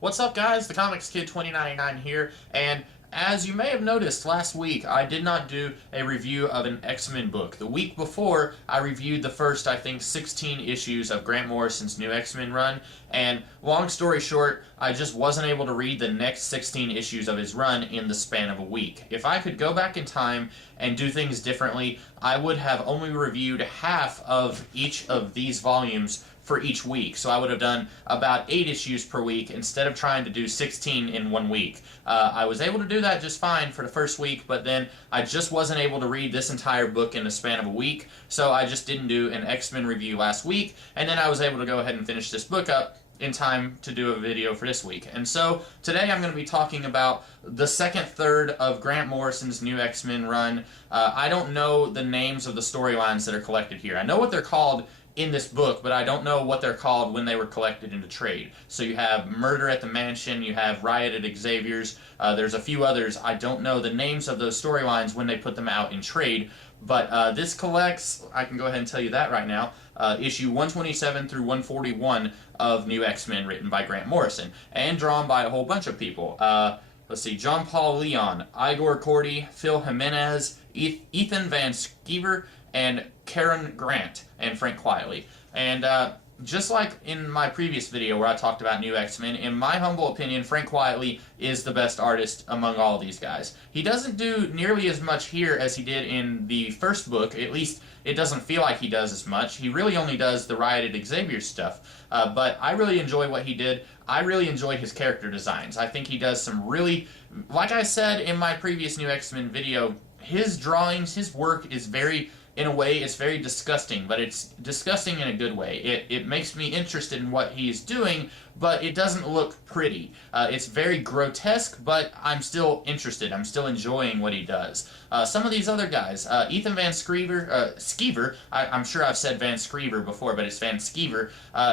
What's up, guys? The Comics Kid 2099 here, and as you may have noticed last week, I did not do a review of an X-Men book. The week before, I reviewed the first, I think, 16 issues of Grant Morrison's new X-Men run, and long story short, I just wasn't able to read the next 16 issues of his run in the span of a week. If I could go back in time and do things differently, I would have only reviewed half of each of these volumes for each week. So I would have done about 8 issues per week instead of trying to do 16 in 1 week. I was able to do that just fine for the first week, but then I just wasn't able to read this entire book in the span of a week, so I just didn't do an X-Men review last week, and then I was able to go ahead and finish this book up in time to do a video for this week. And so today I'm going to be talking about the second third of Grant Morrison's new X-Men run. I don't know the names of the storylines that are collected here. I know what they're called in this book, but I don't know what they're called when they were collected into trade. So you have Murder at the Mansion, you have Riot at Xavier's, there's a few others. I don't know the names of those storylines when they put them out in trade, but this collects, I can go ahead and tell you that right now, issue 127 through 141 of New X-Men, written by Grant Morrison, and drawn by a whole bunch of people. Let's see, John Paul Leon, Igor Cordy, Phil Jimenez, Ethan Van Sciver, and Karen Grant, and Frank Quietly. And just like in my previous video where I talked about New X-Men, in my humble opinion, Frank Quietly is the best artist among all these guys. He doesn't do nearly as much here as he did in the first book. At least it doesn't feel like he does as much. He really only does the Riot at Xavier stuff. But I really enjoy what he did. I really enjoy his character designs. I think he does some really, like I said in my previous New X-Men video, his drawings, his work is very, in a way, it's very disgusting, but it's disgusting in a good way. It makes me interested in what he's doing, but it doesn't look pretty. It's very grotesque, but I'm still interested. I'm still enjoying what he does. Some of these other guys, Ethan Van Sciver, I'm sure I've said Van Sciver before, but it's Van Sciver.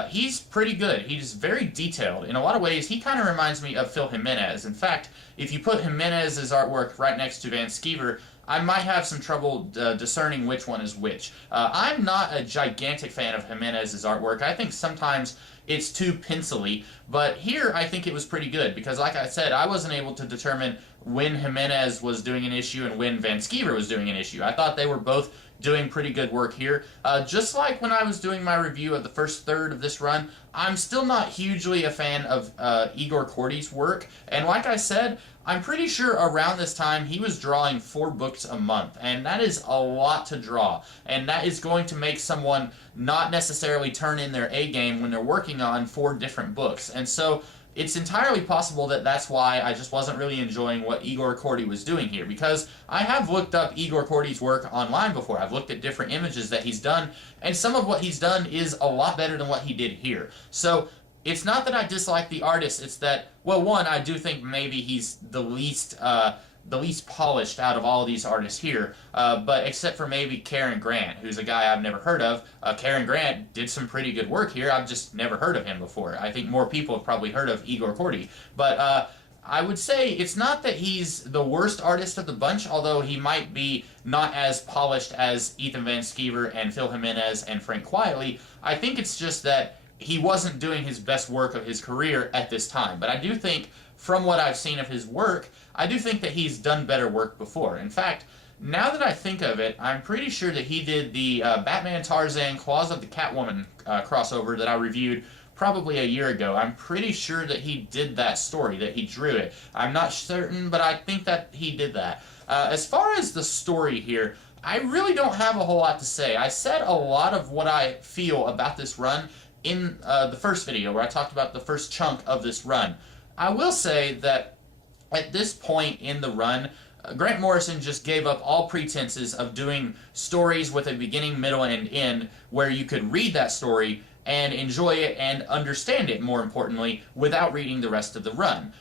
He's pretty good. He's very detailed. In a lot of ways, he kind of reminds me of Phil Jimenez. In fact, if you put Jimenez's artwork right next to Van Sciver, I might have some trouble discerning which one is which. I'm not a gigantic fan of Jimenez's artwork. I think sometimes it's too pencil-y, but here I think it was pretty good because, like I said, I wasn't able to determine when Jimenez was doing an issue and when Van Sciver was doing an issue. I thought they were both doing pretty good work here. Just like when I was doing my review of the first third of this run, I'm still not hugely a fan of Igor Cordy's work, and like I said, I'm pretty sure around this time he was drawing 4 books a month, and that is a lot to draw, and that is going to make someone not necessarily turn in their A game when they're working on 4 different books. And so it's entirely possible that that's why I just wasn't really enjoying what Igor Cordy was doing here, because I have looked up Igor Cordy's work online before. I've looked at different images that he's done, and some of what he's done is a lot better than what he did here. So it's not that I dislike the artist, it's that, well, one, I do think maybe he's the least polished out of all these artists here, but except for maybe Karen Grant, who's a guy I've never heard of. Karen Grant did some pretty good work here. I've just never heard of him before. I think more people have probably heard of Igor Cordy, but I would say it's not that he's the worst artist of the bunch, although he might be not as polished as Ethan Van Sciver and Phil Jimenez and Frank Quietly. I think it's just that he wasn't doing his best work of his career at this time. But I do think, from what I've seen of his work, I do think that he's done better work before. In fact, now that I think of it, I'm pretty sure that he did the Batman Tarzan Claws of the Catwoman crossover that I reviewed probably a year ago. I'm pretty sure that he did that story, that he drew it. I'm not certain, but I think that he did that. As far as the story here, I really don't have a whole lot to say. I said a lot of what I feel about this run in the first video where I talked about the first chunk of this run. I will say that at this point in the run, Grant Morrison just gave up all pretenses of doing stories with a beginning, middle, and end where you could read that story and enjoy it and understand it, more importantly, without reading the rest of the run.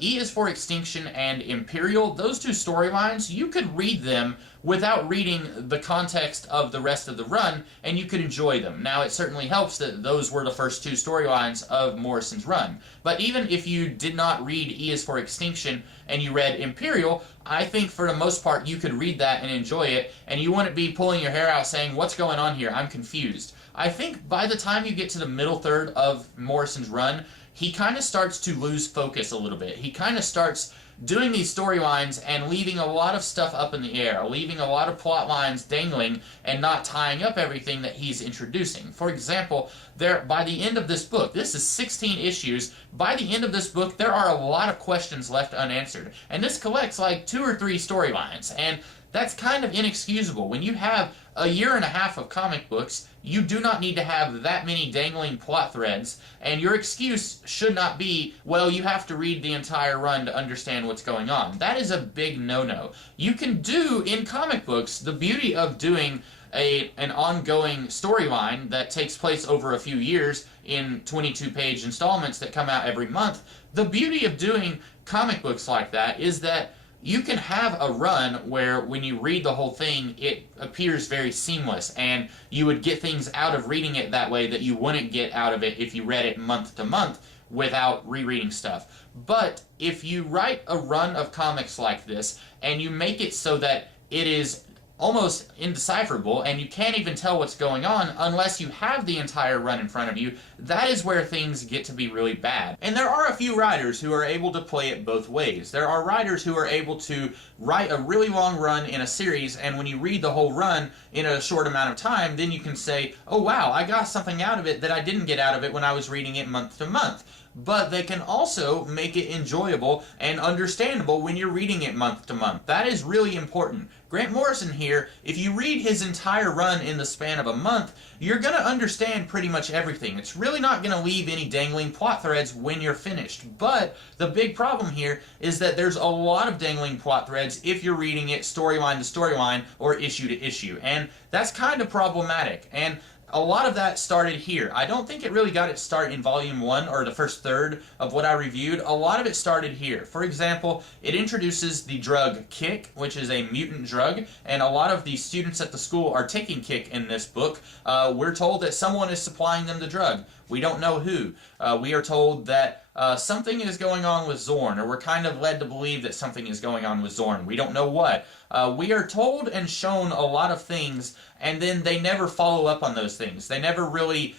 E is for Extinction and Imperial, those two storylines, you could read them without reading the context of the rest of the run, and you could enjoy them. Now, it certainly helps that those were the first 2 storylines of Morrison's run. But even if you did not read E is for Extinction and you read Imperial, I think for the most part you could read that and enjoy it, and you wouldn't be pulling your hair out saying, what's going on here? I'm confused. I think by the time you get to the middle third of Morrison's run, he kind of starts to lose focus a little bit. He kind of starts doing these storylines and leaving a lot of stuff up in the air, leaving a lot of plot lines dangling and not tying up everything that he's introducing. For example, by the end of this book, this is 16 issues, by the end of this book there are a lot of questions left unanswered. And this collects like 2 or 3 storylines, and that's kind of inexcusable. When you have a year and a half of comic books, you do not need to have that many dangling plot threads, and your excuse should not be, well, you have to read the entire run to understand what's going on. That is a big no-no. You can do, in comic books, the beauty of doing an ongoing storyline that takes place over a few years in 22-page installments that come out every month. The beauty of doing comic books like that is that you can have a run where when you read the whole thing, it appears very seamless, and you would get things out of reading it that way that you wouldn't get out of it if you read it month to month without rereading stuff. But if you write a run of comics like this, and you make it so that it is almost indecipherable, and you can't even tell what's going on unless you have the entire run in front of you, that is where things get to be really bad. And there are a few writers who are able to play it both ways. There are writers who are able to write a really long run in a series, and when you read the whole run in a short amount of time, then you can say, oh wow, I got something out of it that I didn't get out of it when I was reading it month to month. But they can also make it enjoyable and understandable when you're reading it month to month. That is really important. Grant Morrison here, if you read his entire run in the span of a month, you're going to understand pretty much everything. It's really not going to leave any dangling plot threads when you're finished. But the big problem here is that there's a lot of dangling plot threads if you're reading it storyline to storyline or issue to issue. And that's kind of problematic. And a lot of that started here. I don't think it really got its start in Volume 1 or the first third of what I reviewed. A lot of it started here. For example, it introduces the drug Kick, which is a mutant drug, and a lot of the students at the school are taking Kick in this book. We're told that someone is supplying them the drug. We don't know who. We are told that something is going on with Zorn, or we're kind of led to believe that something is going on with Zorn. We don't know what. We are told and shown a lot of things, and then they never follow up on those things. They never really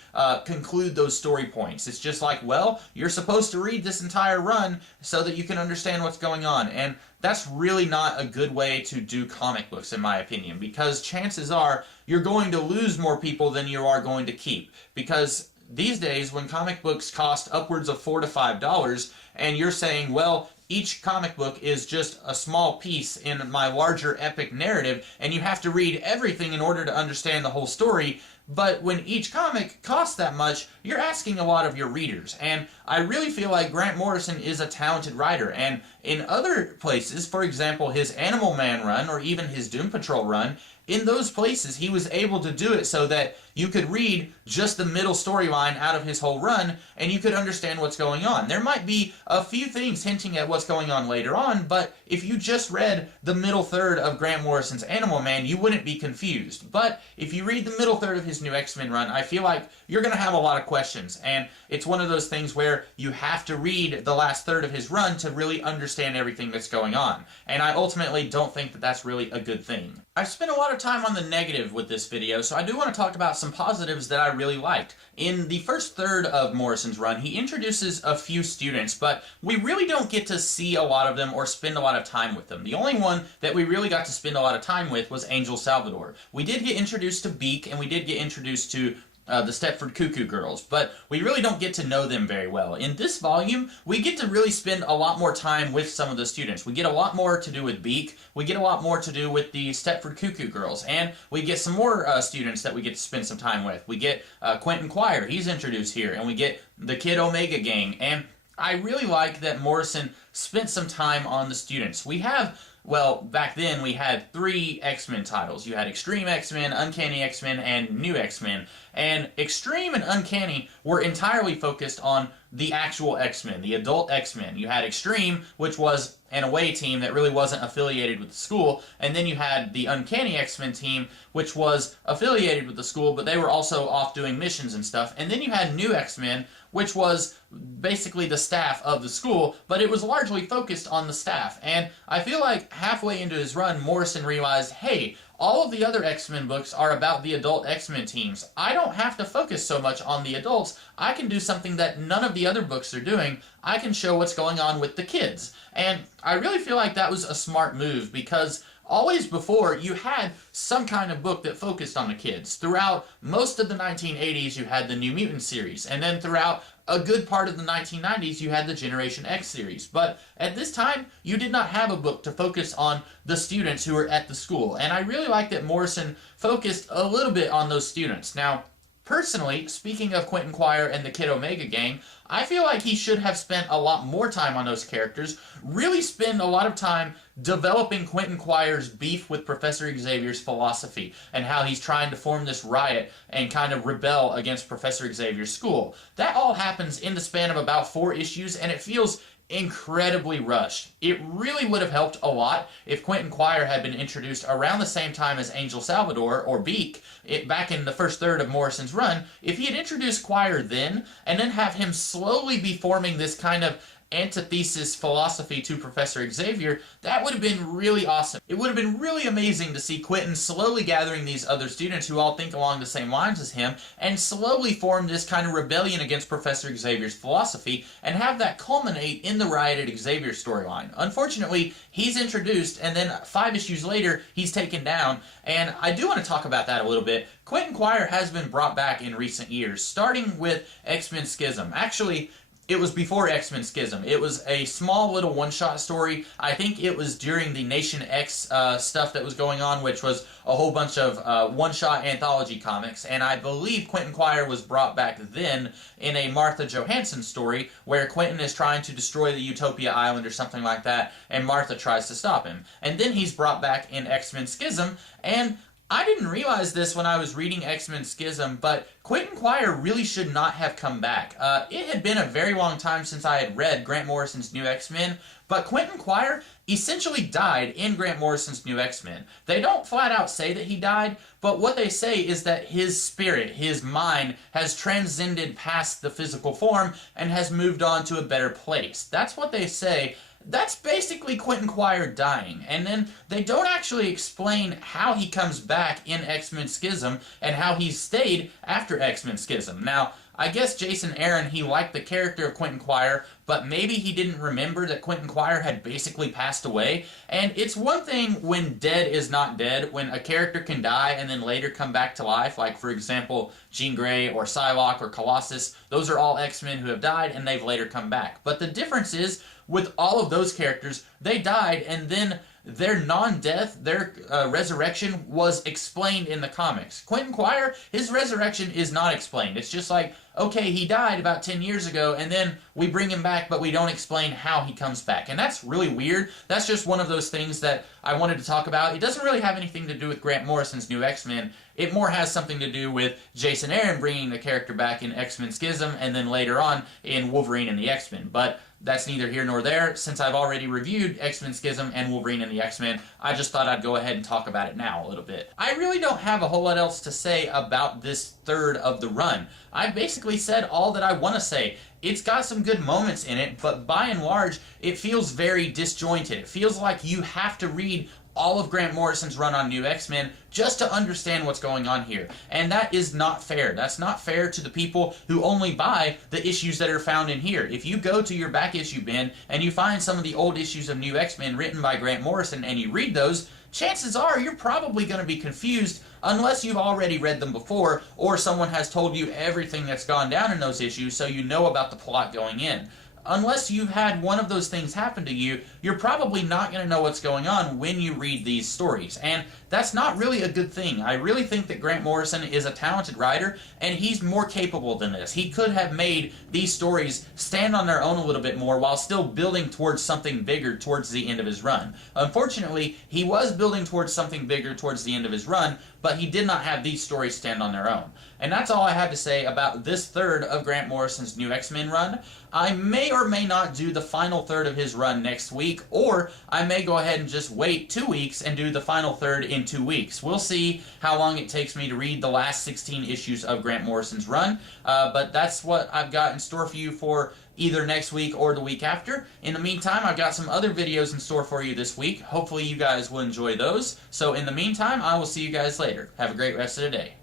conclude those story points. It's just like, well, you're supposed to read this entire run so that you can understand what's going on. And that's really not a good way to do comic books, in my opinion, because chances are you're going to lose more people than you are going to keep. Because these days, when comic books cost upwards of $4 to $5, and you're saying, well, each comic book is just a small piece in my larger epic narrative, and you have to read everything in order to understand the whole story, but when each comic costs that much, you're asking a lot of your readers. And I really feel like Grant Morrison is a talented writer, and in other places, for example, his Animal Man run, or even his Doom Patrol run, in those places, he was able to do it so that you could read just the middle storyline out of his whole run, and you could understand what's going on. There might be a few things hinting at what's going on later on, but if you just read the middle third of Grant Morrison's Animal Man, you wouldn't be confused. But if you read the middle third of his new X-Men run, I feel like you're going to have a lot of questions, and it's one of those things where you have to read the last third of his run to really understand everything that's going on. And I ultimately don't think that that's really a good thing. I've spent a lot of time on the negative with this video, so I do want to talk about some positives that I really liked. In the first third of Morrison's run, he introduces a few students, but we really don't get to see a lot of them or spend a lot of time with them. The only one that we really got to spend a lot of time with was Angel Salvador. We did get introduced to Beak, and we did get introduced to the Stepford Cuckoo Girls, but we really don't get to know them very well. In this volume, we get to really spend a lot more time with some of the students. We get a lot more to do with Beak, we get a lot more to do with the Stepford Cuckoo Girls, and we get some more students that we get to spend some time with. We get Quentin Quire, he's introduced here, and we get the Kid Omega Gang, and I really like that Morrison spent some time on the students. We have, well, back then we had 3 X-Men titles. You had Extreme X-Men, Uncanny X-Men, and New X-Men. And Extreme and Uncanny were entirely focused on the actual X-Men, the adult X-Men. You had Extreme, which was an away team that really wasn't affiliated with the school, and then you had the Uncanny X-Men team, which was affiliated with the school, but they were also off doing missions and stuff. And then you had New X-Men, which was basically the staff of the school, but it was largely largely focused on the staff. And I feel like halfway into his run, Morrison realized, hey, all of the other X-Men books are about the adult X-Men teams. I don't have to focus so much on the adults. I can do something that none of the other books are doing. I can show what's going on with the kids. And I really feel like that was a smart move, because always before, you had some kind of book that focused on the kids. Throughout most of the 1980s, you had the New Mutant series, and then throughout a good part of the 1990s, you had the Generation X series. But at this time, you did not have a book to focus on the students who were at the school. And I really like that Morrison focused a little bit on those students. Now, personally, speaking of Quentin Quire and the Kid Omega gang, I feel like he should have spent a lot more time on those characters, really spend a lot of time developing Quentin Quire's beef with Professor Xavier's philosophy and how he's trying to form this riot and kind of rebel against Professor Xavier's school. That all happens in the span of about 4 issues, and it feels incredibly rushed. It really would have helped a lot if Quentin Quire had been introduced around the same time as Angel Salvador, or Beak, back in the first third of Morrison's run. If he had introduced Quire then, and then have him slowly be forming this kind of antithesis philosophy to Professor Xavier, that would have been really awesome. It would have been really amazing to see Quentin slowly gathering these other students who all think along the same lines as him, and slowly form this kind of rebellion against Professor Xavier's philosophy, and have that culminate in the Riot at Xavier storyline. Unfortunately, he's introduced, and then 5 issues later, he's taken down, and I do want to talk about that a little bit. Quentin Quire has been brought back in recent years, starting with X-Men Schism. Actually, it was before X-Men Schism. It was a small little one-shot story. I think it was during the Nation X stuff that was going on, which was a whole bunch of one-shot anthology comics. And I believe Quentin Quire was brought back then in a Martha Johansson story where Quentin is trying to destroy the Utopia Island or something like that, and Martha tries to stop him. And then he's brought back in X-Men Schism, and I didn't realize this when I was reading X-Men Schism, but Quentin Quire really should not have come back. It had been a very long time since I had read Grant Morrison's New X-Men, but Quentin Quire essentially died in Grant Morrison's New X-Men. They don't flat out say that he died, but what they say is that his spirit, his mind, has transcended past the physical form and has moved on to a better place. That's what they say. That's basically Quentin Quire dying, and then they don't actually explain how he comes back in X-Men Schism and how he stayed after X-Men Schism. Now, I guess Jason Aaron, he liked the character of Quentin Quire, but maybe he didn't remember that Quentin Quire had basically passed away. And it's one thing when dead is not dead, when a character can die and then later come back to life, like for example, Jean Grey or Psylocke or Colossus. Those are all X-Men who have died and they've later come back. But the difference is, with all of those characters, they died and then their non-death, their resurrection was explained in the comics. Quentin Quire, his resurrection is not explained. It's just like, okay, he died about 10 years ago, and then we bring him back, but we don't explain how he comes back. And that's really weird. That's just one of those things that I wanted to talk about. It doesn't really have anything to do with Grant Morrison's New X-Men. It more has something to do with Jason Aaron bringing the character back in X-Men Schism, and then later on in Wolverine and the X-Men. But that's neither here nor there. Since I've already reviewed X-Men Schism and Wolverine and the X-Men, I just thought I'd go ahead and talk about it now a little bit. I really don't have a whole lot else to say about this third of the run. I basically said all that I want to say. It's got some good moments in it, but by and large, it feels very disjointed. It feels like you have to read all of Grant Morrison's run on New X-Men just to understand what's going on here. And that is not fair. That's not fair to the people who only buy the issues that are found in here. If you go to your back issue bin and you find some of the old issues of New X-Men written by Grant Morrison and you read those, chances are you're probably going to be confused unless you've already read them before or someone has told you everything that's gone down in those issues so you know about the plot going in. Unless you've had one of those things happen to you, you're probably not going to know what's going on when you read these stories. And that's not really a good thing. I really think that Grant Morrison is a talented writer, and he's more capable than this. He could have made these stories stand on their own a little bit more while still building towards something bigger towards the end of his run. Unfortunately, he was building towards something bigger towards the end of his run, but he did not have these stories stand on their own. And that's all I have to say about this third of Grant Morrison's New X-Men run. I may or may not do the final third of his run next week, or I may go ahead and just wait 2 weeks and do the final third in 2 weeks. We'll see how long it takes me to read the last 16 issues of Grant Morrison's run, but that's what I've got in store for you for either next week or the week after. In the meantime, I've got some other videos in store for you this week. Hopefully you guys will enjoy those. So in the meantime, I will see you guys later. Have a great rest of the day.